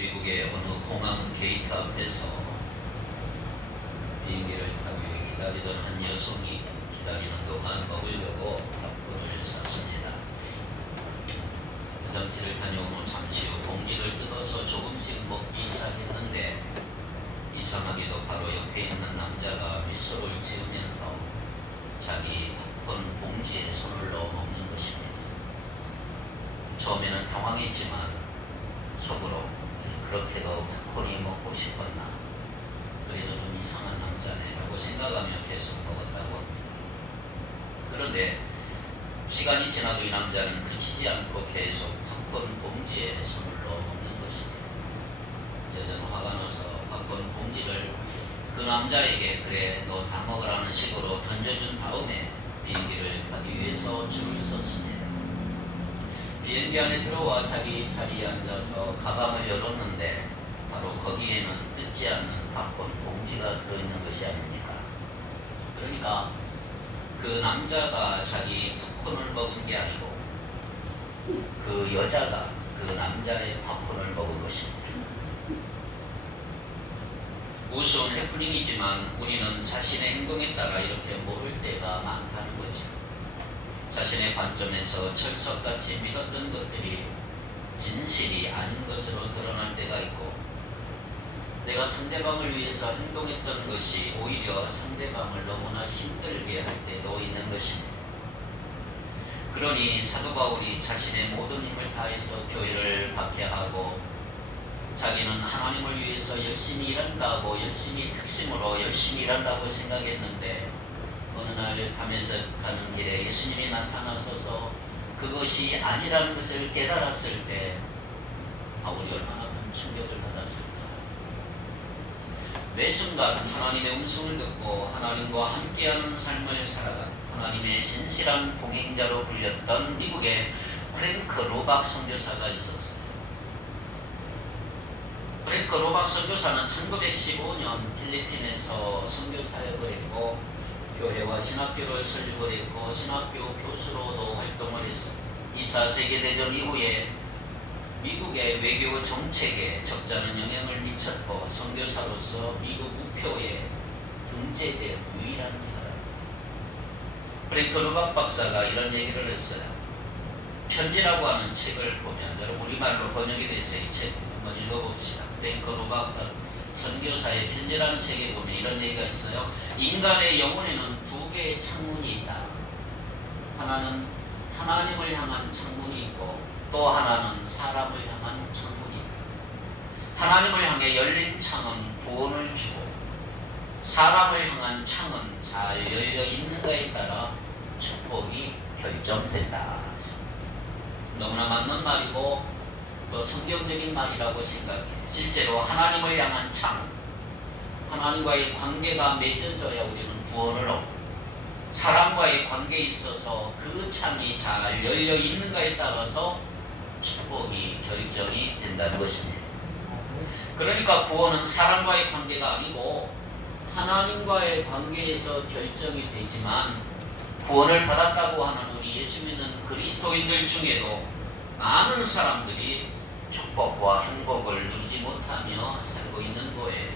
미국의 어느 공항 게이트 앞에서 비행기를 타기 위해 기다리던 한 여성이 기다리는 동안 먹으려고 팝콘을 샀습니다. 화장실을 다녀온 후 잠시 후 봉지를 뜯어서 조금씩 먹기 시작했는데 이상하게도 바로 옆에 있는 남자가 미소를 지으면서 자기 팝콘 봉지에 손을 넣어 먹는 것입니다. 처음에는 당황했지만 속으로 그렇게도 팝콘이 먹고 싶었나, 그래도 좀 이상한 남자네 라고 생각하며 계속 먹었다고 합니다. 그런데 시간이 지나도 이 남자는 그치지 않고 계속 팝콘 봉지에 손을 넣어 먹는 것입니다. 여자는 화가 나서 팝콘 봉지를 그 남자에게 그래 너 다 먹으라는 식으로 던져준 다음에 비행기를 타기 위해서 줄을 섰습니다. 비행기 안에 들어와 자기 자리에 앉아서 가방을 열었는데 바로 거기에는 뜯지 않는 팝콘 봉지가 들어있는 것이 아닙니까? 그러니까 그 남자가 자기 팝콘을 먹은 게 아니고 그 여자가 그 남자의 팝콘을 먹은 것입니다. 우스운 해프닝이지만 우리는 자신의 행동에 따라 이렇게 모를 때가 많다는 거죠. 자신의 관점에서 철석같이 믿었던 것들이 진실이 아닌 것으로 드러날 때가 있고, 내가 상대방을 위해서 행동했던 것이 오히려 상대방을 너무나 힘들게 할 때도 있는 것입니다. 그러니 사도 바울이 자신의 모든 힘을 다해서 교회를 박해하고 자기는 하나님을 위해서 열심히 일한다고, 열심히 특심으로 열심히 일한다고 생각했는데 어느 날 담에서 가는 길에 예수님이 나타나셔서 그것이 아니라는 것을 깨달았을 때 바울이 얼마나 큰 충격을 받았을까. 매 순간 하나님의 음성을 듣고 하나님과 함께하는 삶을 살아간 하나님의 신실한 동행자로 불렸던 미국의 프랭크 로박 선교사가 있었습니다. 프랭크 로박 선교사는 1915년 필리핀에서 선교 사역을 했고 교회와 신학교를 설립을 했고 신학교 교수로도 활동을 했습니다. 2차 세계대전 이후에 미국의 외교 정책에 적잖은 영향을 미쳤고 선교사로서 미국 우표에 등재된 유일한 사람. 프랭크 로박 박사가 이런 얘기를 했어요. 편지라고 하는 책을 보면, 여러분 우리말로 번역이 됐어요. 이 책 한번 읽어봅시다. 프랭크 로박 선교사의 편지라는 책에 보면 이런 얘기가 있어요. 인간의 영혼에는 두 개의 창문이 있다. 하나는 하나님을 향한 창문이 있고 또 하나는 사람을 향한 창문이 있다. 하나님을 향해 열린 창은 구원을 주고 사람을 향한 창은 잘 열려 있는가에 따라 축복이 결정된다. 너무나 맞는 말이고 또 성경적인 말이라고 생각해. 실제로 하나님을 향한 창, 하나님과의 관계가 맺어져야 우리는 구원을 얻고 사람과의 관계에 있어서 그 창이 잘 열려 있는가에 따라서 축복이 결정이 된다는 것입니다. 그러니까 구원은 사람과의 관계가 아니고 하나님과의 관계에서 결정이 되지만, 구원을 받았다고 하는 우리 예수 믿는 그리스도인들 중에도 많은 사람들이 축복과 행복을 누리지 못하며 살고 있는 거예요.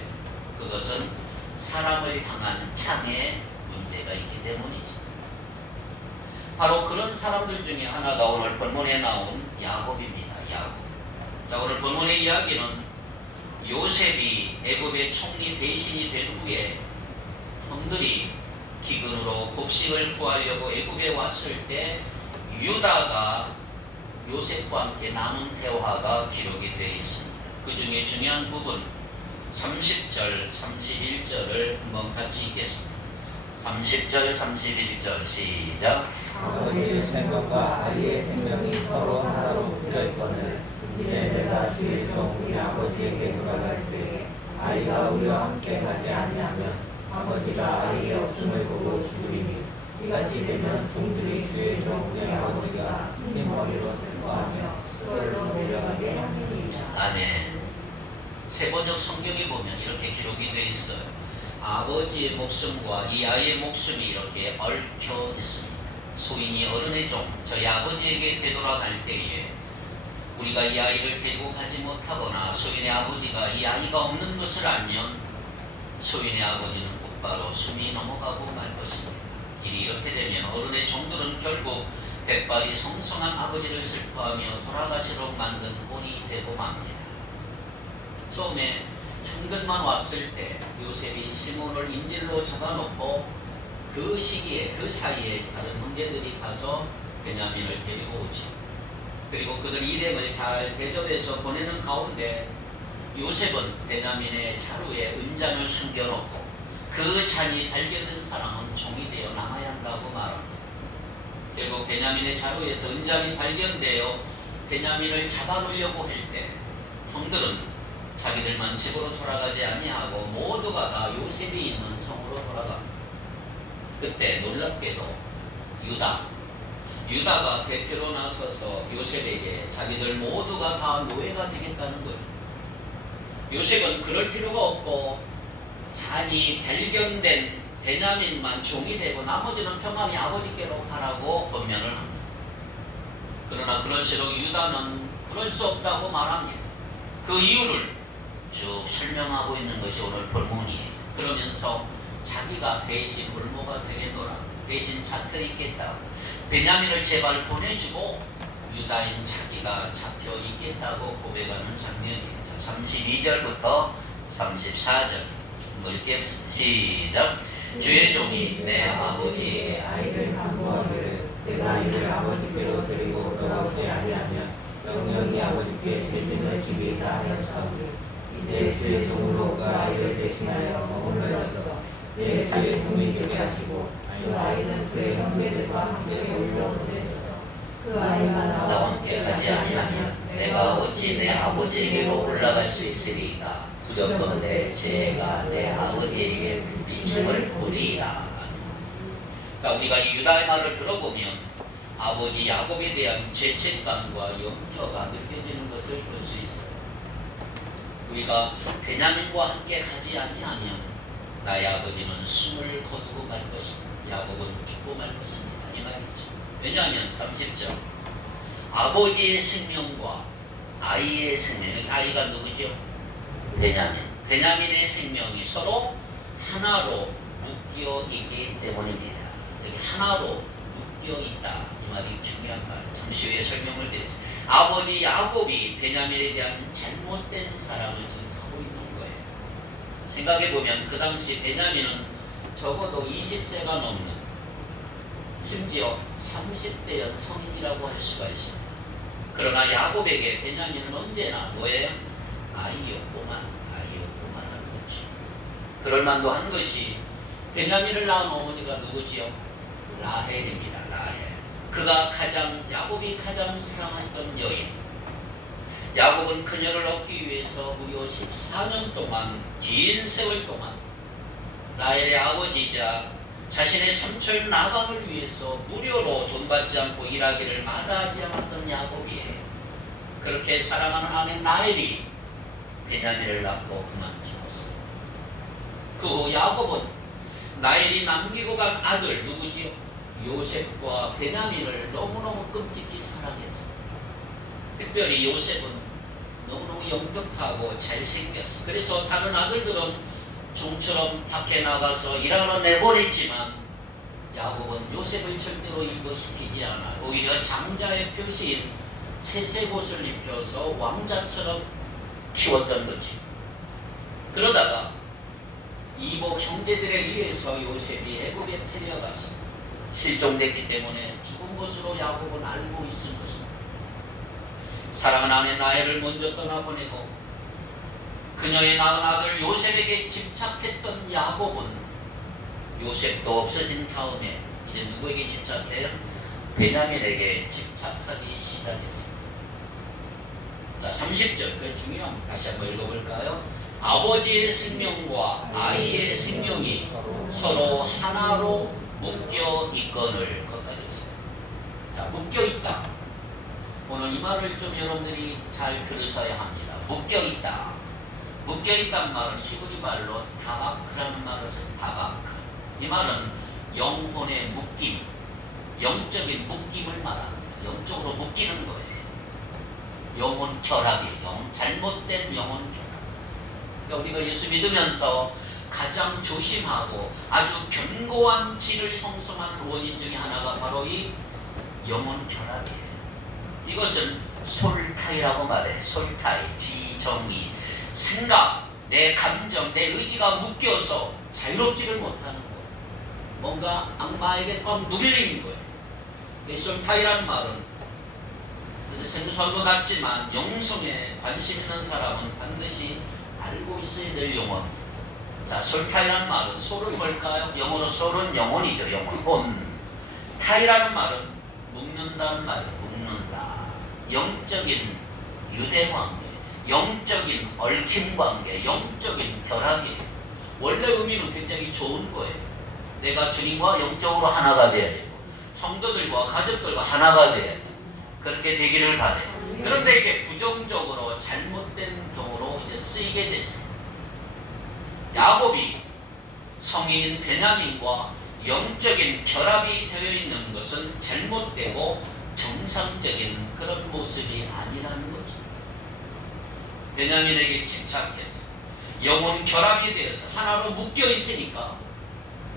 그것은 사람을 향한 창에 문제가 있기 때문이죠. 바로 그런 사람들 중에 하나가 오늘 본문에 나온 야곱입니다. 야곱. 자, 오늘 본문의 이야기는 요셉이 애굽의 총리 대신이 된 후에 형들이 기근으로 곡식을 구하려고 애굽에 왔을 때 유다가 요셉과 함께 나눈 대화가 기록이 되어 있습니다. 그 중에 중요한 부분 30절, 31절을 한번 같이 읽겠습니다. 30절, 31절 시작. 아버지의 생명과 아이의 생명이 서로 하나로 붙어있거늘 이제 내가 주의 종 우리 아버지에게 돌아갈 때에 아이가 우리와 함께 가지 아니하면 아버지가 아이의 없음을 보고 죽으리니 이같이 되면 종들이 주의 종 우리 아버지가 흰머리로 슬퍼하며 수월로 내려가게 하느니라. 아멘. 세번역 성경에 보면 이렇게 기록이 되어 있어요. 아버지의 목숨과 이 아이의 목숨이 이렇게 얽혀 있습니다. 소인이 어른의 종, 저희 아버지에게 되돌아갈 때에 우리가 이 아이를 데리고 가지 못하거나 소인의 아버지가 이 아이가 없는 것을 알면 소인의 아버지는 곧바로 숨이 넘어가고 말 것입니다. 일이 이렇게 되면 어른의 종들은 결국 백발이 성성한 아버지를 슬퍼하며 돌아가시도록 만든 꼴이 되고 맙니다. 처음에 현근만 왔을 때 요셉이 시몬을 인질로 잡아놓고 그 시기에 그 사이에 다른 형제들이 가서 베냐민을 데리고 오지. 그리고 그들 일행을 잘 대접해서 보내는 가운데 요셉은 베냐민의 자루에 은잔을 숨겨놓고 그 잔이 발견된 사람은 종이 되어 남아야 한다고 말합니다. 결국 베냐민의 자루에서 은잔이 발견되어 베냐민을 잡아놓으려고 할 때 형들은 자기들만 집으로 돌아가지 아니하고 모두가 다 요셉이 있는 성으로 돌아갑니다. 그때 놀랍게도 유다가 대표로 나서서 요셉에게 자기들 모두가 다 노예가 되겠다는 거죠. 요셉은 그럴 필요가 없고 잔이 발견된 베냐민만 종이 되고 나머지는 평안히 아버지께로 가라고 권면을 합니다. 그러나 그럴수록 유다는 그럴 수 없다고 말합니다. 그 이유를 쭉 설명하고 있는 것이 오늘 본문이에요. 그러면서 자기가 대신 올모가 되겠노라, 대신 잡혀 있겠다, 베냐민을 제발 보내주고 유다인 자기가 잡혀 있겠다고 고백하는 장면이에요. 32절부터 34절 읽게 시작. 주의 종이 내 아버지에게 아이를 간구하기를 내가 이를 아버지께로 데리고 돌아오지 아니하면 영영이 아버지께 죄짐을 지기다 하였사오니 이제 주의 종으로 그 아이를 대신하여 머물러서 내 주의 종이 되게 하시고 그 아이는 그의 형제들과 함께 올려보내소서. 그 아이가 나와 함께 가지 아니하면 내가 어찌 내 아버지에게로 올라갈 수 있으리이까. 두렵건대 제가 내 아버지에게 불빛을 보리이다. 자, 우리가 이 유다의 말을 들어보면 아버지 야곱에 대한 죄책감과 염려가 느껴지는 것을 볼 수 있어요. 우리가 베냐민과 함께 가지 아니하면 나의 아버지는 숨을 거두고 말 것입니다. 야곱은 죽고 말 것입니다. 이 말이죠. 왜냐하면 30절 아버지의 생명과 아이의 생명, 아이가 누구죠? 베냐민의 생명이 서로 하나로 묶여 있기 때문입니다. 여기 하나로 묶여 있다, 이 말이 중요한 말. 잠시 후에 설명을 드리겠습니다. 아버지 야곱이 베냐민에 대한 잘못된 사랑을 지금 하고 있는 거예요. 생각해보면 그 당시 베냐민은 적어도 20세가 넘는, 심지어 30대의 성인이라고 할 수가 있어요. 그러나 야곱에게 베냐민은 언제나 뭐예요? 아이였고만 하는 거지. 그럴만도 한 것이 베냐민을 낳은 어머니가 누구지요? 라헬입니다. 라헬. 그가 야곱이 가장 사랑했던 여인. 야곱은 그녀를 얻기 위해서 무려 14년 동안, 긴 세월 동안 라헬의 아버지이자 자신의 삼촌 라반을 위해서 무료로 돈 받지 않고 일하기를 마다하지 않았던 야곱이에요. 그렇게 사랑하는 아내 라헬이 베냐민을 낳고 그만 죽었어요. 그 후 야곱은 라헬이 남기고 간 아들 누구지요? 요셉과 베냐민을 너무너무 끔찍히 사랑했어요. 특별히 요셉은 너무너무 영특하고 잘생겼어요. 그래서 다른 아들들은 종처럼 밖에 나가서 일하러 내보냈지만 야곱은 요셉을 절대로 일도시키지 않아 오히려 장자의 표시인 채색옷을 입혀서 왕자처럼 키웠던 거지. 그러다가 이복 형제들에 의해서 요셉이 애굽에 팔려갔어. 실종됐기 때문에 죽은 것으로 야곱은 알고 있은 것입니다. 사랑하는 아내 라헬을 먼저 떠나보내고 그녀의 낳은 아들 요셉에게 집착했던 야곱은 요셉도 없어진 다음에 이제 누구에게 집착해요? 베냐민에게 집착하기 시작했습니다. 자, 30절, 그 중요합니다. 다시 한번 읽어볼까요? 아버지의 생명과 아이의 생명이 서로 하나로 묶여 있거늘. 거기까지 했어요. 자, 묶여 있다. 오늘 이 말을 좀 여러분들이 잘 들으셔야 합니다. 묶여 있다. 묶여 있다는 말은 히브리 말로 다바크라는 말을 써요. 다바크. 이 말은 영혼의 묶임, 영적인 묶임을 말합니다. 영적으로 묶이는 거예요. 영혼 결합이, 잘못된 영혼 예수 믿으면서 가장 조심하고 아주 견고한 질을 형성하는 원인 중에 하나가 바로 이 영혼 결합이에요. 이것은 솔타이라고 말해. 솔타이, 지정의, 생각, 내 감정, 내 의지가 묶여서 자유롭지를 못하는 거예요. 뭔가 악마에게 꽉 눌리는 거예요. 이 솔타이라는 말은 생소한 것 같지만 영성에 관심 있는 사람은 반드시 알고 있어야 될 용어. 자, 솔타이라는 말은 솔은 뭘까요? 영어로 솔은 영혼이죠. 영혼. 혼. 타이라는 말은 묶는다는 말이에요. 묶는다. 영적인 유대관계, 영적인 얽힘관계, 영적인 결합이에요. 원래 의미는 굉장히 좋은 거예요. 내가 주님과 영적으로 하나가 돼야 되고 성도들과 가족들과 하나가 돼야 돼요. 그렇게 되기를 바래요. 그런데 이게 부정적으로 잘못된 경우로 이제 쓰이게 됐습니다. 야곱이 성인인 베냐민과 영적인 결합이 되어 있는 것은 잘못되고 정상적인 그런 모습이 아니라는 거죠. 베냐민에게 집착해서 영혼 결합이 되어서 하나로 묶여 있으니까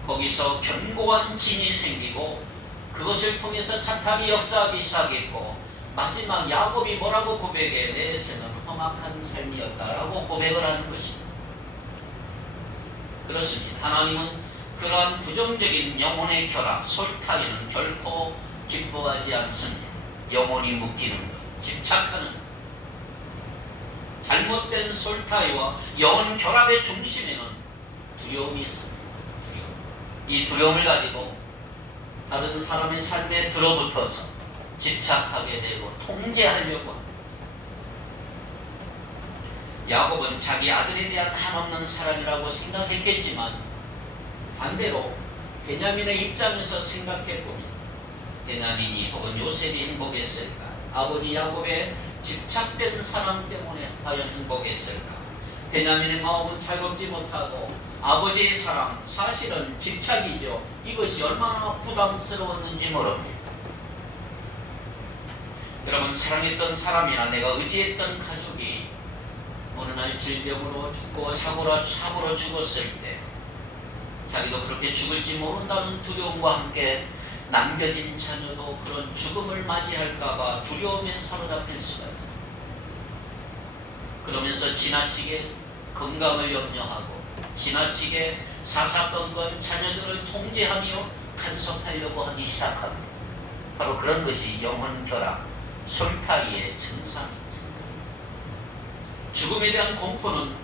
거기서 견고한 진이 생기고 그것을 통해서 사탄이 역사하기 시작했고 마지막 야곱이 뭐라고 고백해? 내 생은 험악한 삶이었다라고 고백을 하는 것입니다. 그렇습니다. 하나님은 그러한 부정적인 영혼의 결합, 솔타이는 결코 기뻐하지 않습니다. 영혼이 묶이는 것, 집착하는 것. 잘못된 솔타이와 영혼 결합의 중심에는 두려움이 있습니다. 두려움. 이 두려움을 가지고 다른 사람의 삶에 들어붙어서 집착하게 되고 통제하려고 합니다. 야곱은 자기 아들에 대한 한없는 사랑이라고 생각했겠지만 반대로 베냐민의 입장에서 생각해보면 베냐민이 혹은 요셉이 행복했을까? 아버지 야곱의 집착된 사랑 때문에 과연 행복했을까? 베냐민의 마음은 차갑지 못하고 아버지의 사랑, 사실은 집착이죠. 이것이 얼마나 부담스러웠는지 모릅니다. 여러분, 사랑했던 사람이나 내가 의지했던 가족이 어느 날 질병으로 죽고 사고로 죽었을 때 자기도 그렇게 죽을지 모른다는 두려움과 함께 남겨진 자녀도 그런 죽음을 맞이할까봐 두려움에 사로잡힐 수가 있어요. 그러면서 지나치게 건강을 염려하고 지나치게 사사건건 자녀들을 통제하며 간섭하려고 하기 시작합니다. 바로 그런 것이 영혼 결합, 솔타이의 증상입니다. 죽음에 대한 공포는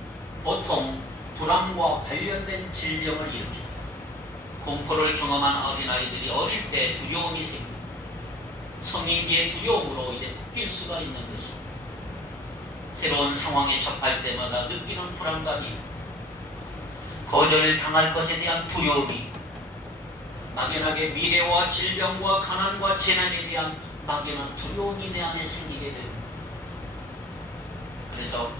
보통 불안과 관련된 질병을 일으킵니다. 공포를 경험한 어린아이들이 어릴 때 두려움이 생깁니다. 성인기의 두려움으로 이제 묶일 수가 있는 것입니다. 새로운 상황에 접할 때마다 느끼는 불안감이, 거절을 당할 것에 대한 두려움이, 막연하게 미래와 질병과 가난과 재난에 대한 막연한 두려움이 내 안에 생기게 됩니다. 그래서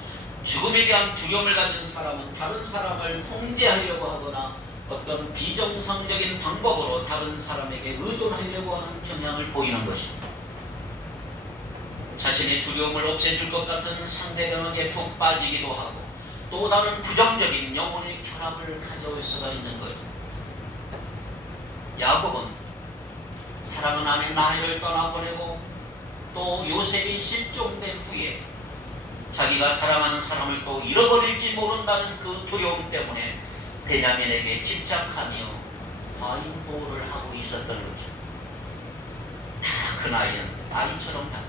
죽음에 대한 두려움을 가진 사람은 다른 사람을 통제하려고 하거나 어떤 비정상적인 방법으로 다른 사람에게 의존하려고 하는 경향을 보이는 것입니다. 자신의 두려움을 없애줄 것 같은 상대방에게 푹 빠지기도 하고 또 다른 부정적인 영혼의 결합을 가져올 수가 있는 거죠. 야곱은 사랑은 아내 라헬을 떠나보내고 또 요셉이 실종된 후에 자기가 사랑하는 사람을 또 잃어버릴지 모른다는 그 두려움 때문에 베냐민에게 집착하며 과잉 보호를 하고 있었던 거죠. 다 그 나이였는데 아이처럼 다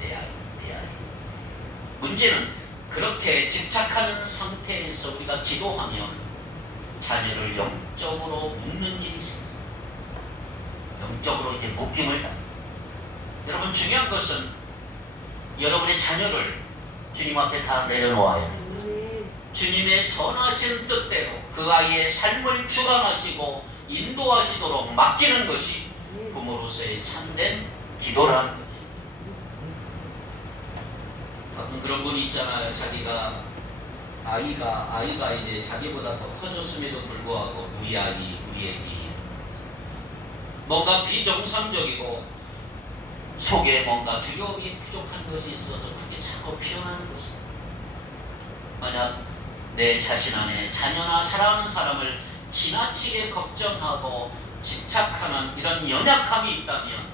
내 아이, 내 아이. 문제는 그렇게 집착하는 상태에서 우리가 기도하면 자녀를 영적으로 묶는 일이 생깁니다. 영적으로 이제 묶임을 당합니다. 여러분, 중요한 것은 여러분의 자녀를 주님 앞에 다 내려놓아야 해요. 주님의 선하신 뜻대로 그 아이의 삶을 주관하시고 인도하시도록 맡기는 것이 부모로서의 참된 기도라는 거죠. 가끔 그런 분이 있잖아요. 자기가 아이가 이제 자기보다 더 커졌음에도 불구하고 우리 애기 뭔가 비정상적이고 속에 뭔가 두려움이 부족한 것이 있어서 그렇게 자꾸 표현하는 것입니다. 만약 내 자신 안에 자녀나 사랑하는 사람을 지나치게 걱정하고 집착하는 이런 연약함이 있다면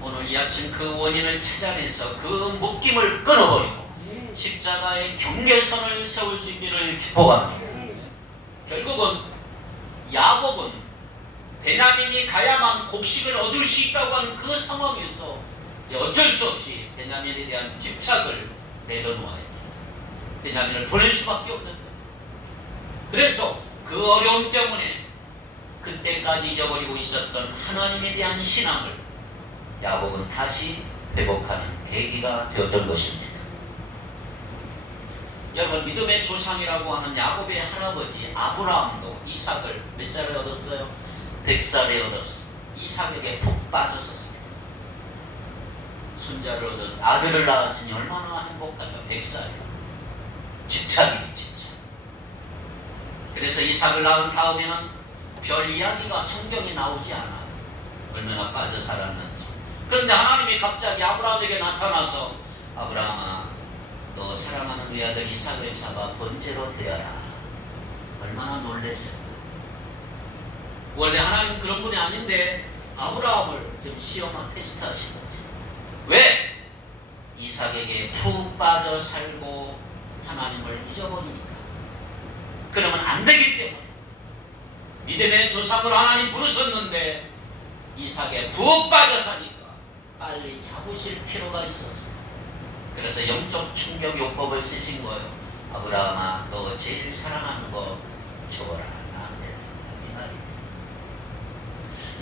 오늘 이 아침 그 원인을 찾아내서 그 묶임을 끊어버리고 십자가의 경계선을 세울 수 있기를 축복합니다. 결국은 야곱은 베냐민이 가야만 곡식을 얻을 수 있다고 하는 그 상황에서 이제 어쩔 수 없이 베냐민에 대한 집착을 내려놓아야 돼요. 베냐민을 보낼 수밖에 없는 거예요. 그래서 그 어려움 때문에 그때까지 잊어버리고 있었던 하나님에 대한 신앙을 야곱은 다시 회복하는 계기가 되었던 것입니다. 여러분, 믿음의 조상이라고 하는 야곱의 할아버지 아브라함도 이삭을 몇 살에 얻었어요? 100살에 얻었어. 이삭에게 푹 빠졌었어요. 손자를 얻은 아들을 낳았으니 얼마나 행복하죠. 100살이요. 집착이에요, 집착. 그래서 이삭을 낳은 다음에는 별 이야기가 성경에 나오지 않아요. 얼마나 빠져 살았는지. 그런데 하나님이 갑자기 아브라함에게 나타나서 아브라함아, 너 사랑하는 네 아들 이삭을 잡아 번제로 드려라. 얼마나 놀랬을까. 원래 하나님은 그런 분이 아닌데 아브라함을 좀 시험한 테스트 하신 거죠. 왜? 이삭에게 푹 빠져 살고 하나님을 잊어버리니까. 그러면 안 되기 때문에 믿음의 조상으로 하나님 부르셨는데 이삭에 푹 빠져 사니까 빨리 잡으실 필요가 있었어요. 그래서 영적 충격 요법을 쓰신 거예요. 아브라함아, 너 제일 사랑하는 거 줘라. 나한테 이 말이에요.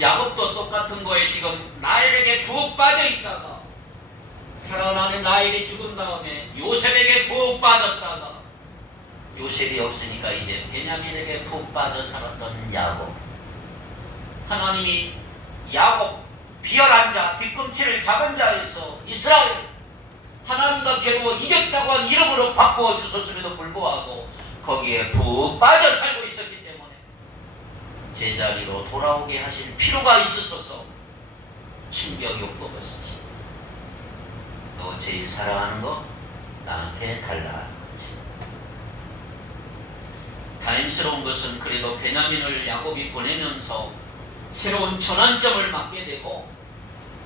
야곱도 똑같은 거에 지금 라헬에게 푹 빠져 있다가 사랑하는 라헬이 죽은 다음에 요셉에게 푹 빠졌다가 요셉이 없으니까 이제 베냐민에게 푹 빠져 살았던 야곱. 하나님이 야곱 비열한 자, 뒤꿈치를 잡은 자에서 이스라엘 하나님과 겨루어 이겼다고 한 이름으로 바꾸어 주셨음에도 불구하고 거기에 푹 빠져 살고 있었기 때문에 제자리로 돌아오게 하실 필요가 있으셔서 충격 요법을 쓰지. 너 제일 사랑하는 거 나한테 달라 하는 거지. 다행스러운 것은 그래도 베냐민을 야곱이 보내면서 새로운 전환점을 맞게 되고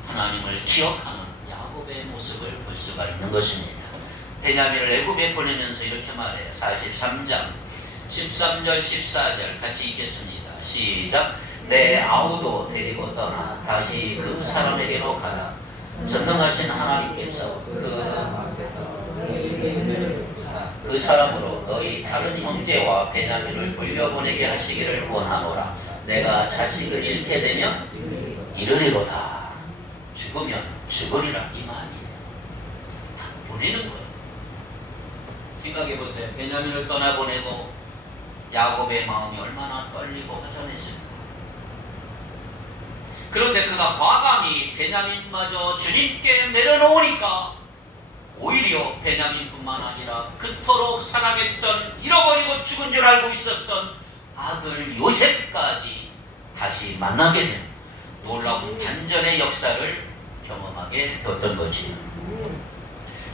하나님을 기억하는 야곱의 모습을 볼 수가 있는 것입니다. 베냐민을 애굽에 보내면서 이렇게 말해요. 43장 13절 14절 같이 읽겠습니다. 시작. 내 아우도 데리고 떠나 다시 그 사람에게로 가라. 전능하신 하나님께서 그 사람으로 너희 다른 형제와 베냐민을 불려보내게 하시기를 원하노라. 내가 자식을 잃게 되면 이르리로다. 죽으면 죽으리라. 이 말이에요. 다 보내는 거예요. 생각해 보세요. 베냐민을 떠나보내고 야곱의 마음이 얼마나 떨리고 허전했을까. 그런데 그가 과감히 베냐민마저 주님께 내려놓으니까 오히려 베냐민뿐만 아니라 그토록 사랑했던, 잃어버리고 죽은 줄 알고 있었던 아들 요셉까지 다시 만나게 된 놀라운 반전의 역사를 경험하게 되었던 거지요.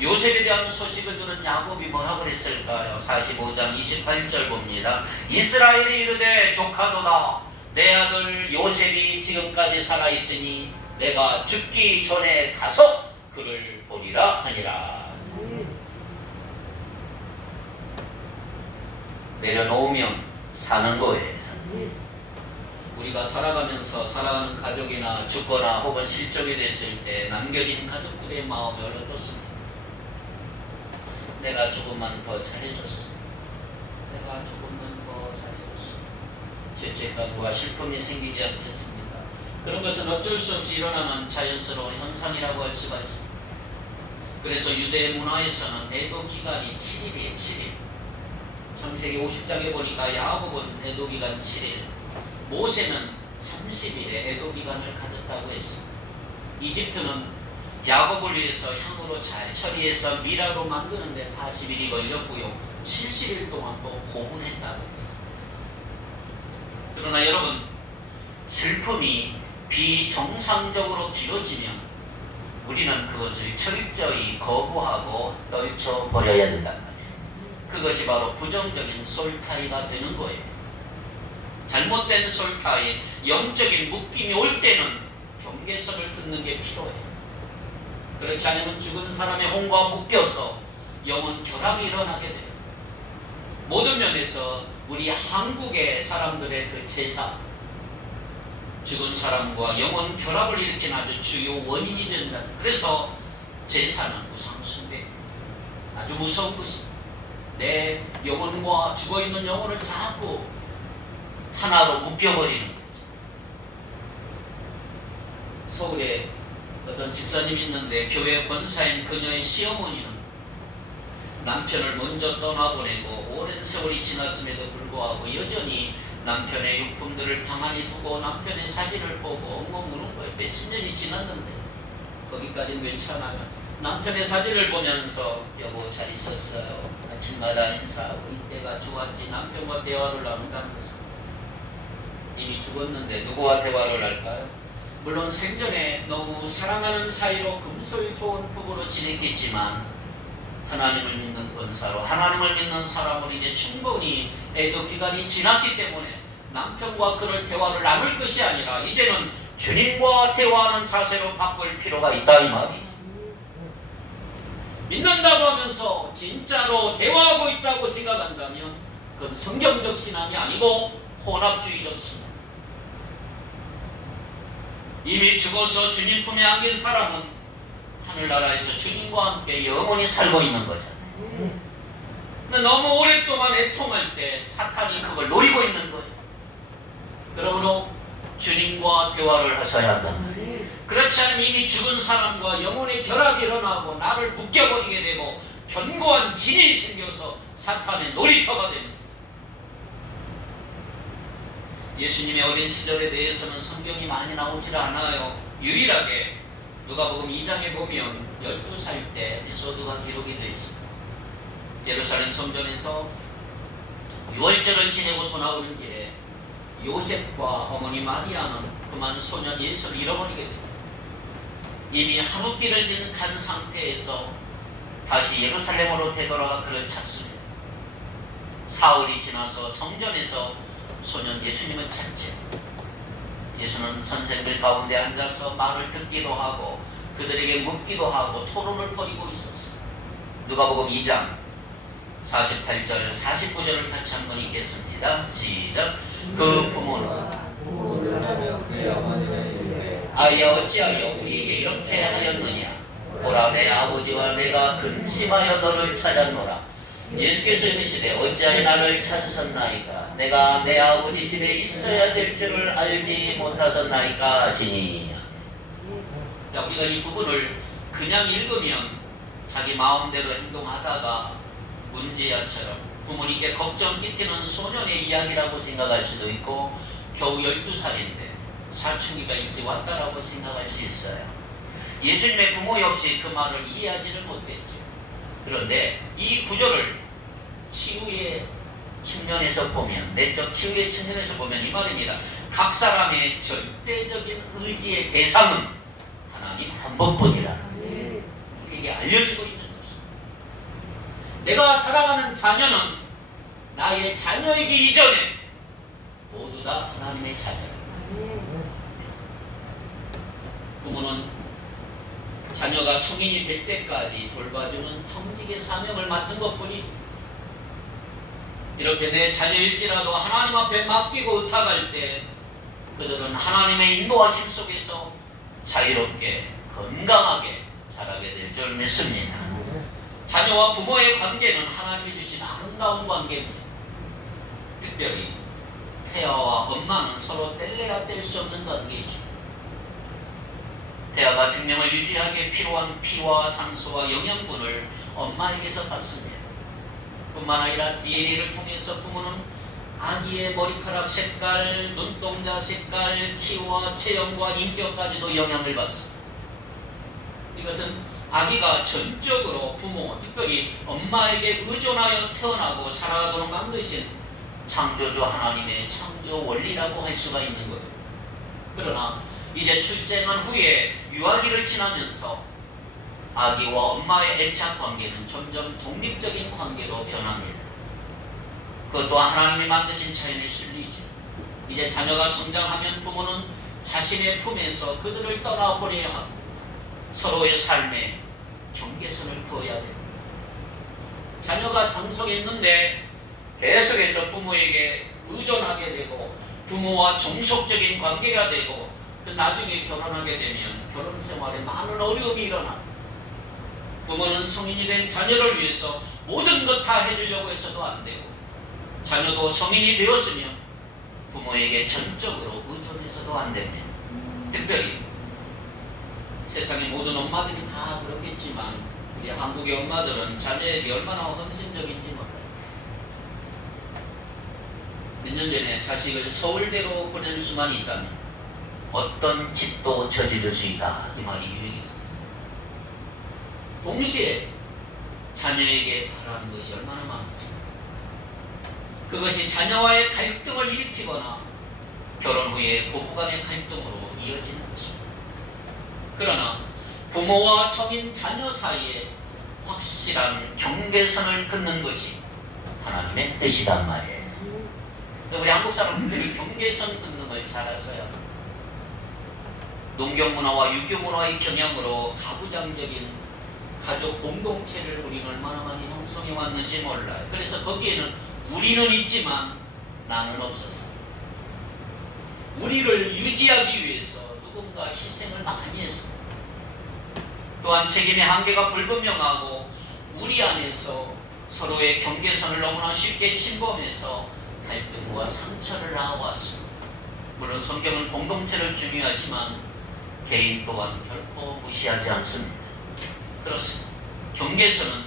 요셉에 대한 소식을 들은 야곱이 뭐라고 그랬을까요? 45장 28절 봅니다. 이스라엘이 이르되 조카도다. 내 아들 요셉이 지금까지 살아있으니 내가 죽기 전에 가서 그를 보리라 하니라. 내려놓으면 사는 거예요. 우리가 살아가면서 사랑하는 가족이나 죽거나 혹은 실종이 됐을 때 남겨진 가족들의 마음이 어떻습니까? 내가 조금만 더 잘해줬어. 내가 조금만 더 잘해줬어. 죄책감과 슬픔이 생기지 않겠습니까? 그런 것은 어쩔 수 없이 일어나는 자연스러운 현상이라고 할 수가 있습니다. 그래서 유대 문화에서는 애도 기간이 7일이에요. 7일. 창세기 50장에 보니까 야곱은 애도 기간 7일, 모세는 30일의 애도 기간을 가졌다고 했습니다. 이집트는 야곱을 위해서 향으로 잘 처리해서 미라로 만드는데 40일이 걸렸고요. 70일 동안 또 고문했다고 했어요. 그러나 여러분, 슬픔이 비정상적으로 길어지면 우리는 그것을 철저히 거부하고 떨쳐버려야 된단 말이에요. 그 그것이 바로 부정적인 솔타이가 되는 거예요. 잘못된 솔타이, 영적인 묶임이 올 때는 경계선을 긋는 게 필요해요. 그렇지 않으면 죽은 사람의 혼과 묶여서 영혼 결합이 일어나게 돼요. 모든 면에서 우리 한국의 사람들의 그 제사, 죽은 사람과 영혼 결합을 일으킨 아주 주요 원인이 된다. 그래서 제사는 우상숭배, 아주 무서운 것입니다. 내 영혼과 죽어있는 영혼을 자꾸 하나로 묶여버리는 거죠. 서울에 어떤 집사님이 있는데 교회 권사인 그녀의 시어머니는 남편을 먼저 떠나보내고 오랜 세월이 지났음에도 불구하고 여전히 남편의 유품들을 방 안에 두고 남편의 사진을 보고 엉엉 우는 거예요. 몇십 년이 지났는데 거기까지는 괜찮아요. 남편의 사진을 보면서 여보 잘 있었어요. 아침마다 인사하고 이때가 좋았지. 남편과 대화를 나눈다는 것은 이미 죽었는데 누구와 대화를 할까요? 물론 생전에 너무 사랑하는 사이로 금슬 좋은 부부로 지냈겠지만 하나님을 믿는 권사로 하나님을 믿는 사람으로 이제 충분히 애도 기간이 지났기 때문에 남편과 그럴 대화를 나눌 것이 아니라 이제는 주님과 대화하는 자세로 바꿀 필요가 있다 이 말이죠. 믿는다고 하면서 진짜로 대화하고 있다고 생각한다면 그건 성경적 신앙이 아니고 혼합주의적 신앙. 이미 죽어서 주님 품에 안긴 사람은 하늘나라에서 주님과 함께 영원히 살고 있는 거잖아요. 근데 너무 오랫동안 애통할 때 사탄이 그걸 노리고 있는 거예요. 그러므로 주님과 대화를 하셔야 한단 말이에요. 그렇지 않으면 이미 죽은 사람과 영혼의 결합이 일어나고 나를 묶여버리게 되고 견고한 진이 생겨서 사탄의 놀이터가 됩니다. 예수님의 어린 시절에 대해서는 성경이 많이 나오질 않아요. 유일하게 누가복음 2장에 보면 12살 때 에피소드가 기록이 되어 있습니다. 예루살렘 성전에서 유월절을 지내고 돌아오는 길에 요셉과 어머니 마리아는 그만 소년 예수를 잃어버리게 됩니다. 이미 하루길을 지난 상태에서 다시 예루살렘으로 되돌아가 그를 찾습니다. 사흘이 지나서 성전에서 소년 예수님을 찾죠. 예수는 선생들 가운데 앉아서 말을 듣기도 하고 그들에게 묻기도 하고 토론을 벌이고 있었어요. 누가복음 2장 48절 49절을 같이 한번 읽겠습니다. 시작. 그 부모는 아이야 어찌하여 우리에게 이렇게 하였느냐. 보라 내 아버지와 내가 근심하여 너를 찾았노라. 예수께서 이르시되 어찌하여 나를 찾으셨나이까. 내가 내 아버지 집에 있어야 될 줄을 알지 못하셨나이까 하시니. 자, 우리가 이 부분을 그냥 읽으면 자기 마음대로 행동하다가 문제야처럼 부모님께 걱정 끼치는 소년의 이야기라고 생각할 수도 있고 겨우 12살인데 사춘기가 일찍 왔다라고 생각할 수 있어요. 예수님의 부모 역시 그 말을 이해하지를 못했죠. 그런데 이 구절을 치유의 측면에서 보면, 내적 치유의 측면에서 보면 이 말입니다. 각 사람의 절대적인 의지의 대상은 하나님 한 번뿐이라는 거예요. 우리에게 알려지고 있는 것입니다. 내가 사랑하는 자녀는 나의 자녀이기 이전에 모두 다 하나님의 자녀입니다. 부모는 자녀가 성인이 될 때까지 돌봐주는 청직의 사명을 맡은 것뿐이죠. 이렇게 내 자녀일지라도 하나님 앞에 맡기고 의탁할 때 그들은 하나님의 인도하심 속에서 자유롭게 건강하게 자라게 될 줄 믿습니다. 자녀와 부모의 관계는 하나님이 주신 아름다운 관계입니다. 특별히 태아와 엄마는 서로 뗄래야 뗄 수 없는 관계이죠. 태아가 생명을 유지하기에 필요한 피와 산소와 영양분을 엄마에게서 받습니다. 뿐만 아니라 DNA를 통해서 부모는 아기의 머리카락 색깔, 눈동자 색깔, 키와 체형과 인격까지도 영향을 받습니다. 이것은 아기가 전적으로 부모, 특별히 엄마에게 의존하여 태어나고 살아가도록 만드신 창조주 하나님의 창조 원리라고 할 수가 있는 거예요. 그러나 이제 출생한 후에 유아기를 지나면서 아기와 엄마의 애착 관계는 점점 독립적인 관계로 변합니다. 그것도 하나님이 만드신 자연의 순리죠. 이제 자녀가 성장하면 부모는 자신의 품에서 그들을 떠나보내야 하고 서로의 삶에 경계선을 그어야 됩니다. 자녀가 장성했는데 계속해서 부모에게 의존하게 되고 부모와 종속적인 관계가 되고 그 나중에 결혼하게 되면 결혼 생활에 많은 어려움이 일어납니다. 부모는 성인이 된 자녀를 위해서 모든 것 다 해주려고 해서도 안 되고 자녀도 성인이 되었으면 부모에게 전적으로 의존해서도 안 됩니다. 특별히 세상의 모든 엄마들이 다 그렇겠지만 우리 한국의 엄마들은 자녀에게 얼마나 헌신적인지 몰라요. 몇 년 전에 자식을 서울대로 보낼 수만 있다면 어떤 짓도 저지를 수 있다, 이 말이 유행했었어요. 동시에 자녀에게 바라는 것이 얼마나 많은지, 그것이 자녀와의 갈등을 일으키거나 결혼 후에 부부간의 갈등으로 이어지는 것입니다. 그러나 부모와 성인 자녀 사이에 확실한 경계선을 긋는 것이 하나님의 뜻이란 말이에요. 우리 한국 사람들이 경계선 긋는 걸 잘 아서요. 농경문화와 유교문화의 경향으로 가부장적인 가족 공동체를 우리는 얼마나 많이 형성해 왔는지 몰라요. 그래서 거기에는 우리는 있지만 나는 없었어요. 우리를 유지하기 위해서 누군가 희생을 많이 했어요. 또한 책임의 한계가 불분명하고 우리 안에서 서로의 경계선을 너무나 쉽게 침범해서 갈등과 상처를 낳아왔습니다. 물론 성경은 공동체를 중요하지만 개인 또한 결코 무시하지 않습니다. 그렇습니다. 경계선은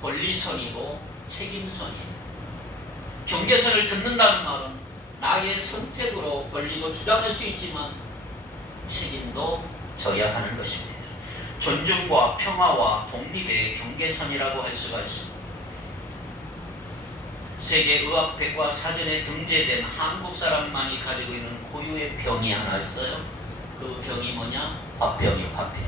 권리선이고 책임선이에요. 경계선을 긋는다는 말은 나의 선택으로 권리도 주장할 수 있지만 책임도 져야 하는 것입니다. 존중과 평화와 독립의 경계선이라고 할 수가 있습니다. 세계의학 백과사전에 등재된 한국 사람만이 가지고 있는 고유의 병이 하나 있어요. 그 병이 뭐냐? 화병이에요. 화병.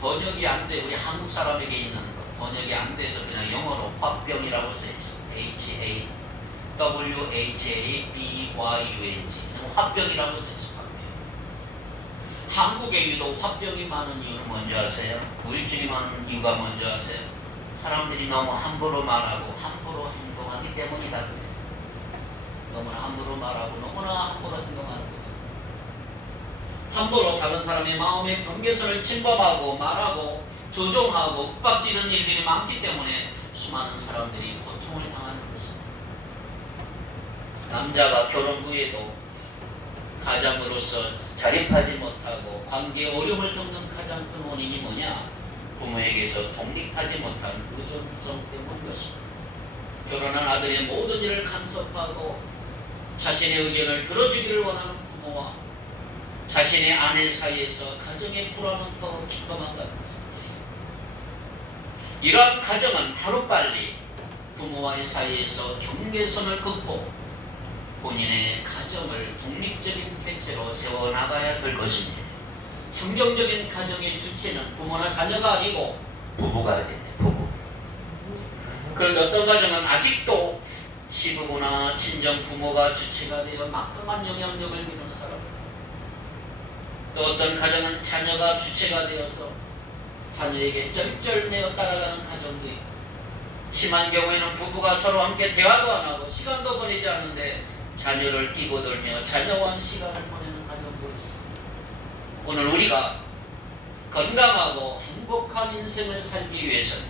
번역이 안 돼. 우리 한국 사람에게 있는 거 번역이 안 돼서 그냥 영어로 화병이라고 써있어. HAWHABEYUNG. 화병이라고 써있어. 한국에 유독 화병이 많은 이유는 뭔지 아세요? 우울증이 많은 이유가 뭔지 아세요? 사람들이 너무 함부로 말하고 함부로 행동하기 때문이다 그래요. 너무나 함부로 말하고 너무나 함부로 행동하는 거죠. 함부로 다른 사람의 마음의 경계선을 침범하고 말하고 조종하고 윽박지르는 일들이 많기 때문에 수많은 사람들이 고통을 당하는 것입니다. 남자가 결혼 후에도 가장으로서 자립하지 못하고 관계에 어려움을 겪는 가장 큰 원인이 뭐냐? 부모에게서 독립하지 못한 의존성 때문인 것입니다. 결혼한 아들의 모든 일을 간섭하고 자신의 의견을 들어주기를 원하는 부모와 자신의 아내 사이에서 가정의 불화는 더 깊어만다는 것입니다. 이러한 가정은 하루빨리 부모와의 사이에서 경계선을 긋고 본인의 가정을 독립적인 개체로 세워나가야 될 것입니다. 성경적인 가정의 주체는 부모나 자녀가 아니고 부부가 되네. 부부. 그런데 어떤 가정은 아직도 시부모나 친정 부모가 주체가 되어 막강한 영향력을 미루는 사람, 또 어떤 가정은 자녀가 주체가 되어서 자녀에게 쩔쩔매어 따라가는 가정도 있고, 심한 경우에는 부부가 서로 함께 대화도 안 하고 시간도 보내지 않는데 자녀를 끼고들며 자녀와 시간을 보내는 가정도 있습니다. 오늘 우리가 건강하고 행복한 인생을 살기 위해서는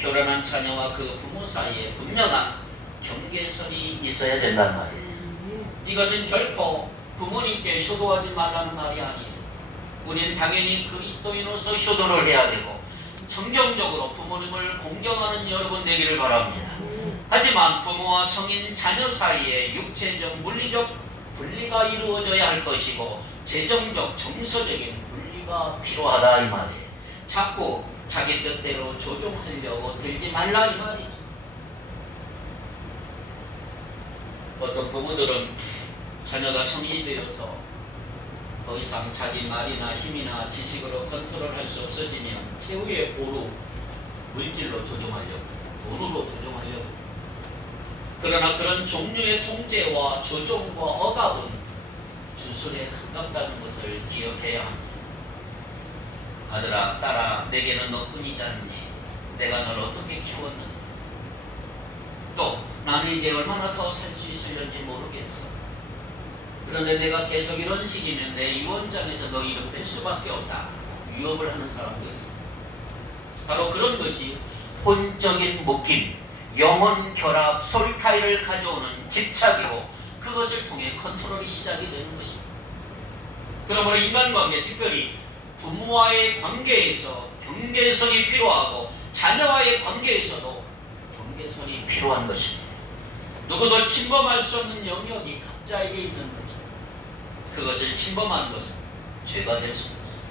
결혼한 자녀와 그 부모 사이에 분명한 경계선이 있어야 된단 말이에요. 이것은 결코 부모님께 효도하지 말라는 말이 아니에요. 우리는 당연히 그리스도인으로서 효도를 해야 되고 성경적으로 부모님을 공경하는 여러분 되기를 바랍니다. 하지만 부모와 성인 자녀 사이에 육체적, 물리적 분리가 이루어져야 할 것이고 재정적, 정서적인 분리가 필요하다 이 말이에요. 자꾸 자기 뜻대로 조종하려고 들지 말라 이 말이죠. 어떤 부모들은 자녀가 성인이 되어서 더 이상 자기 말이나 힘이나 지식으로 컨트롤할 수 없어지면 최후의 오로 물질로 조종하려고, 돈으로 조종하려고. 그러나 그런 종류의 통제와 조종과 억압은 주술에 가깝다는 것을 기억해야 합니다. 아들아, 딸아, 내게는 너뿐이지 않니? 내가 널 어떻게 키웠는가? 또 나는 이제 얼마나 더 살 수 있을는지 모르겠어. 그런데 내가 계속 이런 식이면 내 유언장에서 너 이름 뺄 수밖에 없다. 위협을 하는 사람도 있어. 바로 그런 것이 혼적인 묶임, 영혼 결합, 솔타이를 가져오는 집착이고, 그것을 통해 컨트롤이 시작이 되는 것입니다. 그러므로 인간관계, 특별히 부모와의 관계에서 경계선이 필요하고 자녀와의 관계에서도 경계선이 필요한 것입니다. 누구도 침범할 수 없는 영역이 각자에게 있는 거죠. 그것을 침범하는 것은 죄가 될 수 있습니다.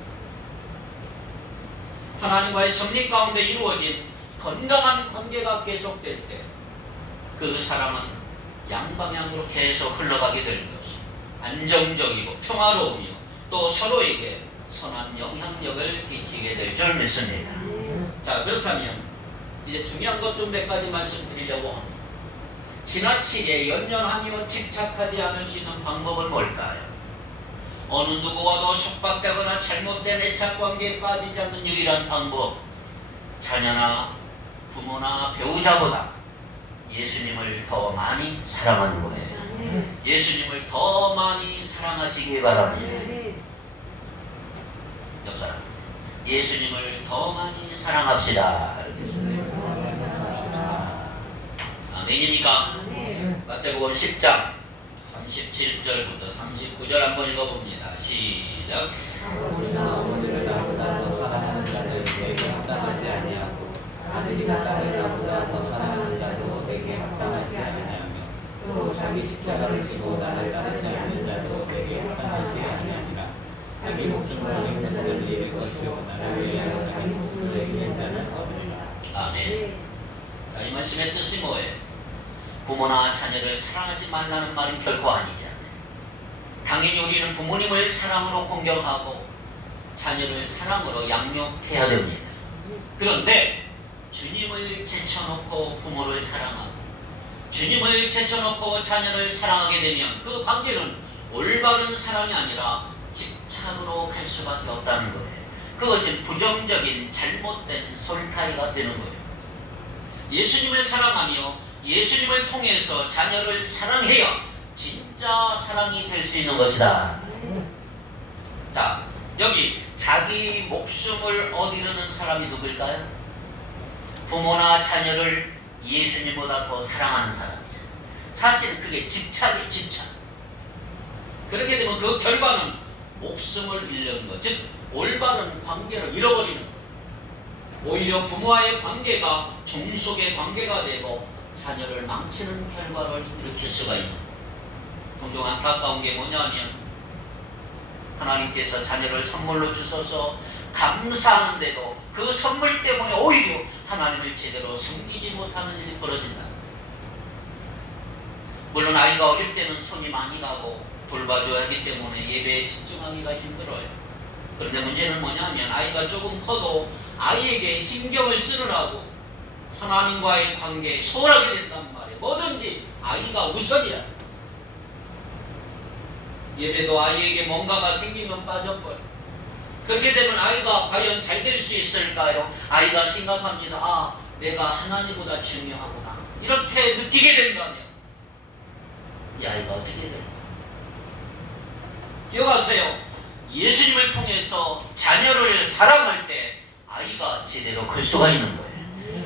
하나님과의 섭리 가운데 이루어진 건강한 관계가 계속될 때 그 사람은 양방향으로 계속 흘러가게 될 것이고, 안정적이고 평화로우며 또 서로에게 선한 영향력을 끼치게 될 줄 믿습니다. 자, 그렇다면 이제 중요한 것 좀 몇 가지 말씀드리려고 합니다. 지나치게 연연하며 집착하지 않을 수 있는 방법은 뭘까요? 어느 누구와도 속박되거나 잘못된 애착관계에 빠지지 않는 유일한 방법, 자녀나 부모나 배우자보다 예수님을 더 많이 사랑하는 거예요. 예수님을 더 많이 사랑하시기 바랍니다. 옆 사람, 예수님을 더 많이 사랑합시다. 아멘입니까? 마태복음 10장 37절부터 39절 한번 읽어봅니다. 시작. 아버지를 나보다 더 사랑하는 자를 내게 합당하지 아니하고, 아들이 딸을 나보다 더 사랑하는 자도 내게 합당하지 아니하며, 또 자기 십자가를 지고 나를 따르지 않는 자도 내게 합당하지 아니하니라. 자기 목숨을 잃는 자를 잃을 것이요, 나를 위하여 자기 목숨을 잃는 자는 얻으리라. 아멘. 자, 이 말씀의 뜻이 뭐예요? 부모나 자녀를 사랑하지 말라는 말은 결코 아니잖아요. 당연히 우리는 부모님을 사랑으로 공경하고 자녀를 사랑으로 양육해야 됩니다. 그런데 주님을 제쳐놓고 부모를 사랑하고 주님을 제쳐놓고 자녀를 사랑하게 되면 그 관계는 올바른 사랑이 아니라 집착으로 갈 수밖에 없다는 거예요. 그것이 부정적인 잘못된 솔타이가 되는 거예요. 예수님을 사랑하며 예수님을 통해서 자녀를 사랑해야 진짜 사랑이 될 수 있는 것이다. 자, 여기 자기 목숨을 얻으려는 사람이 누구일까요? 부모나 자녀를 예수님보다 더 사랑하는 사람이죠. 사실 그게 집착이에요, 집착. 그렇게 되면 그 결과는 목숨을 잃는 것, 즉 올바른 관계를 잃어버리는 것. 오히려 부모와의 관계가 종속의 관계가 되고 자녀를 망치는 결과를 일으킬 수가 있는 거예요. 종종 안타까운 게 뭐냐면 하나님께서 자녀를 선물로 주셔서 감사하는데도 그 선물 때문에 오히려 하나님을 제대로 섬기지 못하는 일이 벌어진다. 물론 아이가 어릴 때는 손이 많이 가고 돌봐줘야 하기 때문에 예배에 집중하기가 힘들어요. 그런데 문제는 뭐냐면 아이가 조금 커도 아이에게 신경을 쓰느라고 하나님과의 관계에 소홀하게 된단 말이에요. 뭐든지 아이가 우선이야. 예배도 아이에게 뭔가가 생기면 빠져버려. 그렇게 되면 아이가 과연 잘 될 수 있을까요? 아이가 생각합니다. 아, 내가 하나님보다 중요하구나. 이렇게 느끼게 된다면 이 아이가 어떻게 될까? 기억하세요. 예수님을 통해서 자녀를 사랑할 때 아이가 제대로 클 수가 있는 거예요.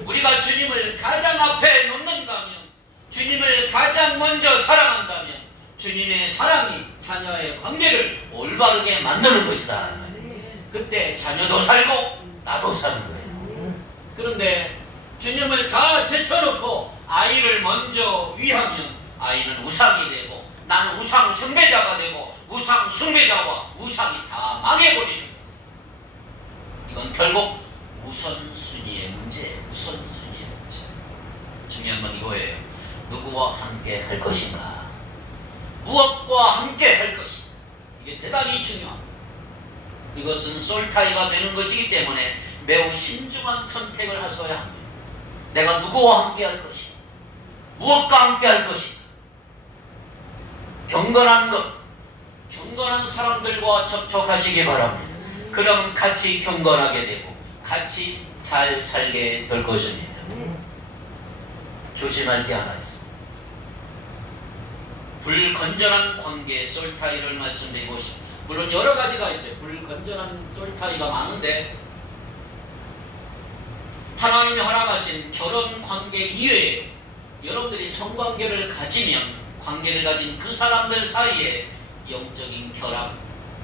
우리가 주님을 가장 앞에 놓는다면, 주님을 가장 먼저 사랑한다면 주님의 사랑이 자녀의 관계를 올바르게 만드는 것이다. 그때 자녀도 살고 나도 사는 거예요. 그런데 주님을 다 제쳐놓고 아이를 먼저 위하면 아이는 우상이 되고 나는 우상 숭배자가 되고 우상 숭배자와 우상이 다 망해버리는 거예요. 이건 결국 우선순위의 문제예요. 우선순위의 문제. 중요한 건 이거예요. 누구와 함께 할 것인가? 무엇과 함께 할 것인가? 이게 대단히 중요합니다. 이것은 솔타이가 되는 것이기 때문에 매우 신중한 선택을 하셔야 합니다. 내가 누구와 함께 할 것인가? 무엇과 함께 할 것인가? 경건한 것, 경건한 사람들과 접촉하시기 바랍니다. 그러면 같이 경건하게 되고 같이 잘 살게 될 것입니다. 조심할 게 하나 있습니다. 불건전한 관계, 솔타이를 말씀드리고 싶습니다. 물론 여러 가지가 있어요. 불건전한 솔타이가 많은데 하나님이 허락하신 결혼 관계 이외에 여러분들이 성관계를 가지면 관계를 가진 그 사람들 사이에 영적인 결합,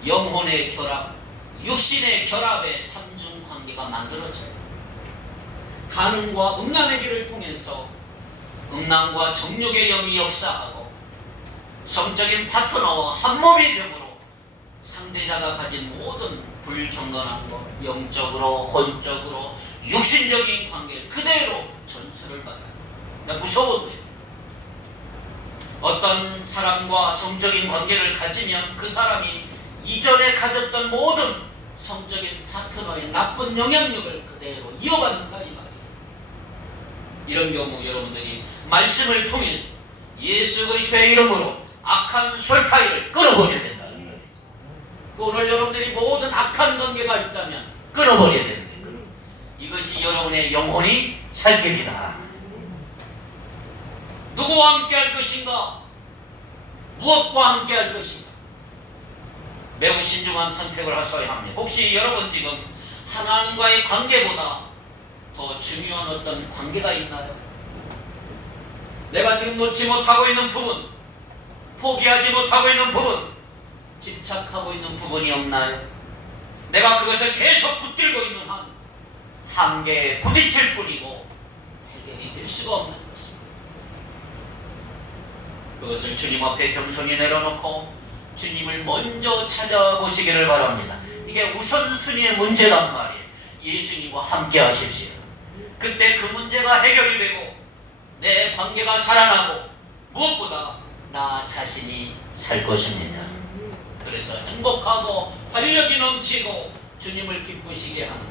영혼의 결합, 육신의 결합의 삼중 관계가 만들어져요. 간음과 음란의 길을 통해서 음란과 정욕의 영이 역사하고 성적인 파트너와 한몸이 되므로 상대자가 가진 모든 불경건한 것, 영적으로, 혼적으로, 육신적인 관계를 그대로 전수를 받아요. 그러니까 무서운 거예요. 어떤 사람과 성적인 관계를 가지면 그 사람이 이전에 가졌던 모든 성적인 파트너의 나쁜 영향력을 그대로 이어받는다 이 말이에요. 이런 경우 여러분들이 말씀을 통해서 예수 그리스도의 이름으로 악한 솔타이를 끊어버려야 된다. 오늘 여러분들이 모든 악한 관계가 있다면 끊어버려야 되는 거예요. 이것이 여러분의 영혼이 살 길이다. 누구와 함께 할 것인가? 무엇과 함께 할 것인가? 매우 신중한 선택을 하셔야 합니다. 혹시 여러분 지금 하나님과의 관계보다 더 중요한 어떤 관계가 있나요? 내가 지금 놓지 못하고 있는 부분, 포기하지 못하고 있는 부분, 집착하고 있는 부분이 없나요? 내가 그것을 계속 붙들고 있는 한 한계에 부딪힐 뿐이고 해결이 될 수가 없는 것입니다. 그것을 주님 앞에 겸손히 내려놓고 주님을 먼저 찾아보시기를 바랍니다. 이게 우선순위의 문제란 말이에요. 예수님과 함께 하십시오. 그때 그 문제가 해결이 되고 내 관계가 살아나고 무엇보다 나 자신이 살 것입니다. 그래서 행복하고 활력이 넘치고 주님을 기쁘시게 하는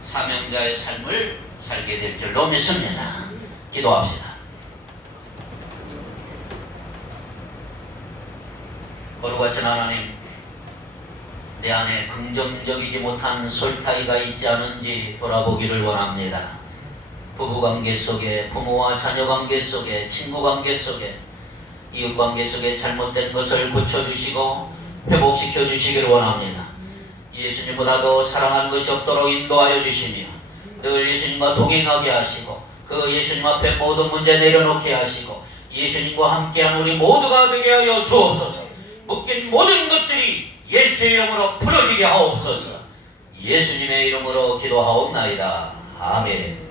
사명자의 삶을 살게 될 줄로 믿습니다. 기도합시다. 거룩하신 하나님, 내 안에 긍정적이지 못한 솔타이가 있지 않은지 돌아보기를 원합니다. 부부관계 속에, 부모와 자녀관계 속에, 친구관계 속에, 이웃관계 속에 잘못된 것을 고쳐주시고 회복시켜 주시기를 원합니다. 예수님보다 더 사랑하는 것이 없도록 인도하여 주시며 늘 예수님과 동행하게 하시고 그 예수님 앞에 모든 문제 내려놓게 하시고 예수님과 함께한 우리 모두가 되게 하여 주옵소서. 묶인 모든 것들이 예수의 이름으로 풀어지게 하옵소서. 예수님의 이름으로 기도하옵나이다. 아멘.